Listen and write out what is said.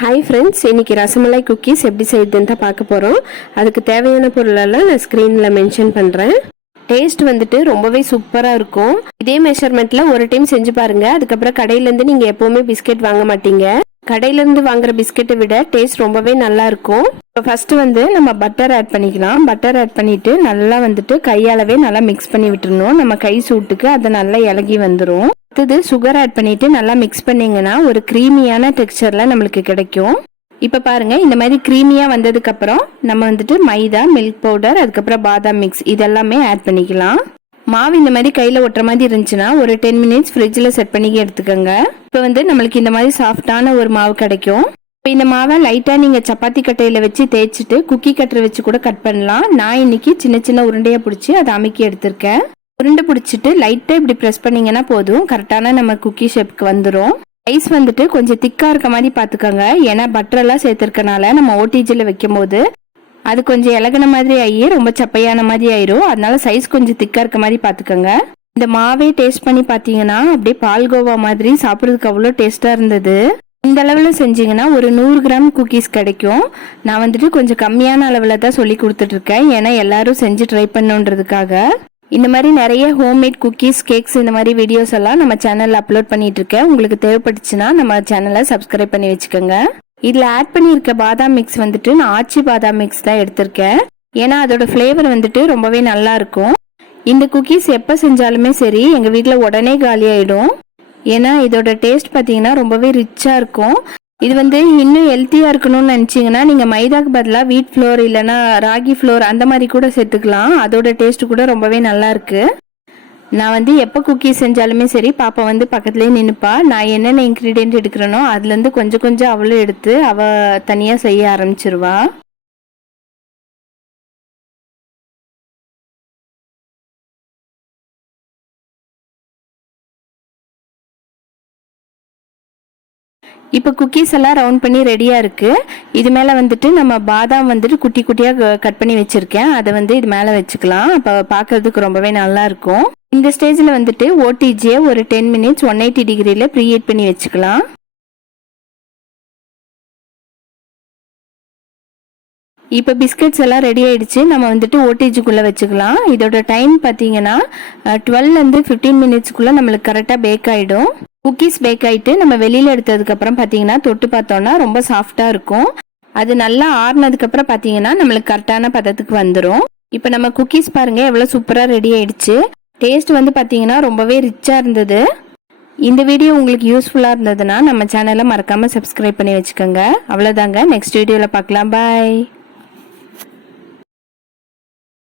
Hi friends, இன்றைக்கி rasmalai cookies எப்படி செய்யுதுன்னு தான் பார்க்க போகிறோம். அதுக்கு தேவையான பொருளெல்லாம் நான் ஸ்க்ரீனில் மென்ஷன் பண்ணுறேன். டேஸ்ட் வந்துட்டு ரொம்பவே சூப்பராக இருக்கும். இதே மெஷர்மெண்ட்டில் ஒரு டைம் செஞ்சு பாருங்கள். அதுக்கப்புறம் கடையிலேருந்து நீங்கள் எப்போவுமே பிஸ்கெட் வாங்க மாட்டீங்க. கடையிலேருந்து வாங்குற பிஸ்கெட்டை விட டேஸ்ட் ரொம்பவே நல்லா இருக்கும். இப்போ ஃபஸ்ட்டு வந்து நம்ம பட்டர் ஆட் பண்ணிக்கலாம். பட்டர் ஆட் பண்ணிவிட்டு நல்லா வந்துட்டு கையாலவே நல்லா மிக்ஸ் பண்ணி விட்டுருணும். நம்ம கை சூட்டுக்கு அதை நல்லா இலகி வந்துடும். அடுத்தது சுகர் ஆட் பண்ணிட்டு நல்லா மிக்ஸ் பண்ணிங்கன்னா ஒரு க்ரீமியான டெக்ஸ்சரில் நம்மளுக்கு கிடைக்கும். இப்போ பாருங்கள், இந்த மாதிரி க்ரீமியாக வந்ததுக்கப்புறம் நம்ம வந்துட்டு மைதா, மில்க் பவுடர், அதுக்கப்புறம் பாதாம் மிக்ஸ் இதெல்லாமே ஆட் பண்ணிக்கலாம். மாவு இந்த மாதிரி கையில் ஒட்டுற மாதிரி இருந்துச்சுன்னா ஒரு 10 மினிட்ஸ் ஃப்ரிட்ஜில் செட் பண்ணி எடுத்துக்கோங்க. இப்போ வந்து நம்மளுக்கு இந்த மாதிரி சாஃப்டான ஒரு மாவு கிடைக்கும். இப்போ இந்த மாவை லைட்டாக நீங்கள் சப்பாத்தி கட்டையில் வச்சு தேய்ச்சிட்டு குக்கி கட்டரை வச்சு கூட கட் பண்ணலாம். நான் இன்னைக்கு சின்ன சின்ன உருண்டையாக பிடிச்சி அதை அமுக்கி எடுத்திருக்கேன். உருண்டை பிடிச்சிட்டு லைட்டாக இப்படி ப்ரெஸ் பண்ணிங்கன்னா போதும், கரெக்டான நம்ம குக்கி ஷேப்புக்கு வந்துடும். ரைஸ் வந்துட்டு கொஞ்சம் திக்காக இருக்க மாதிரி பார்த்துக்கோங்க. ஏன்னா பட்டரெல்லாம் சேர்த்துருக்கனால நம்ம ஓடிஜியில் வைக்கும் போது அது கொஞ்சம் இலகுன மாதிரி ஆகி ரொம்ப சப்பையான மாதிரி ஆயிரும். அதனால சைஸ் கொஞ்சம் திக்காக இருக்க மாதிரி பார்த்துக்கோங்க. இந்த மாவே டேஸ்ட் பண்ணி பார்த்தீங்கன்னா அப்படியே பால்கோவா மாதிரி சாப்பிட்றதுக்கு அவ்வளோ டேஸ்ட்டாக இருந்தது. இந்த அளவில் செஞ்சிங்கன்னா ஒரு 100 கிராம் குக்கீஸ் கிடைக்கும். நான் வந்துட்டு கொஞ்சம் கம்மியான அளவில் தான் சொல்லி கொடுத்துட்ருக்கேன். ஏன்னா எல்லாரும் செஞ்சு ட்ரை பண்ணுன்றதுக்காக. இந்த மாதிரி நிறைய ஹோம்மேட் குக்கீஸ், கேக்ஸ் இந்த மாதிரி வீடியோஸ் எல்லாம் நம்ம சேனலில் அப்லோட் பண்ணிட்டு இருக்கேன். உங்களுக்கு தேவைப்பட்டுச்சுன்னா நம்ம சேனலை சப்ஸ்கிரைப் பண்ணி வச்சுக்கோங்க. இதில் ஆட் பண்ணியிருக்க பாதாம் மிக்ஸ் வந்துட்டு நான் ஆச்சி பாதாம் மிக்ஸ் தான் எடுத்திருக்கேன். ஏன்னா அதோட ஃப்ளேவர் வந்துட்டு ரொம்பவே நல்லா இருக்கும். இந்த குக்கீஸ் எப்போ செஞ்சாலுமே சரி எங்கள் வீட்டில் உடனே காலி ஆகிடும். ஏன்னா இதோட டேஸ்ட் பார்த்தீங்கன்னா ரொம்பவே ரிச்சாக இருக்கும். இது வந்து இன்னும் ஹெல்த்தியாக இருக்கணும்னு நினச்சிங்கன்னா நீங்கள் மைதாக்கு பதிலாக வீட் ஃப்ளோர் இல்லைனா ராகி ஃப்ளோர் அந்த மாதிரி கூட சேர்த்துக்கலாம். அதோட டேஸ்ட்டு கூட ரொம்பவே நல்லா இருக்கு. நான் வந்து எப்போ குக்கீஸ் செஞ்சாலுமே சரி பாப்பா வந்து பக்கத்துலேயே நின்றுப்பா. நான் என்னென்ன இன்க்ரீடியன்ட் எடுக்கிறேனோ அதுலேருந்து கொஞ்சம் கொஞ்சம் அவளும் எடுத்து அவள் தனியாக செய்ய ஆரம்பிச்சிருவா. இப்போ குக்கீஸ் எல்லாம் ரவுண்ட் பண்ணி ரெடியாக இருக்குது. இது மேலே வந்துட்டு நம்ம பாதாம் வந்துட்டு குட்டி குட்டியாக கட் பண்ணி வச்சுருக்கேன். அதை வந்து இது மேலே வச்சுக்கலாம். அப்போ பார்க்கறதுக்கு ரொம்பவே நல்லாயிருக்கும். இந்த ஸ்டேஜில் வந்துட்டு ஓடிஜியை ஒரு 10 மினிட்ஸ் 180 டிகிரியில் ப்ரீஹீட் பண்ணி வச்சுக்கலாம். இப்போ பிஸ்கட்ஸ் எல்லாம் ரெடி ஆகிடுச்சு. நம்ம வந்துட்டு ஓடிஜிக்குள்ளே வச்சுக்கலாம். இதோட டைம் பார்த்தீங்கன்னா 12 to 15 மினிட்ஸ்க்குள்ளே நம்மளுக்கு கரெக்டாக பேக் ஆகிடும். குக்கீஸ் பேக் ஆகிட்டு நம்ம வெளியில் எடுத்ததுக்கப்புறம் பார்த்தீங்கன்னா தொட்டு பார்த்தோன்னா ரொம்ப சாஃப்டாக இருக்கும். அது நல்லா ஆறுனதுக்கப்புறம் பார்த்தீங்கன்னா நம்மளுக்கு கரெக்டான பதத்துக்கு வந்துடும். இப்போ நம்ம குக்கீஸ் பாருங்கள் எவ்வளோ சூப்பராக ரெடி ஆகிடுச்சு. டேஸ்ட் வந்து பார்த்தீங்கன்னா ரொம்பவே ரிச்சாக இருந்தது. இந்த வீடியோ உங்களுக்கு யூஸ்ஃபுல்லாக இருந்ததுன்னா நம்ம சேனலை மறக்காமல் சப்ஸ்கிரைப் பண்ணி வச்சுக்கோங்க. அவ்வளோதாங்க, நெக்ஸ்ட் வீடியோவில் பார்க்கலாம். பாய்.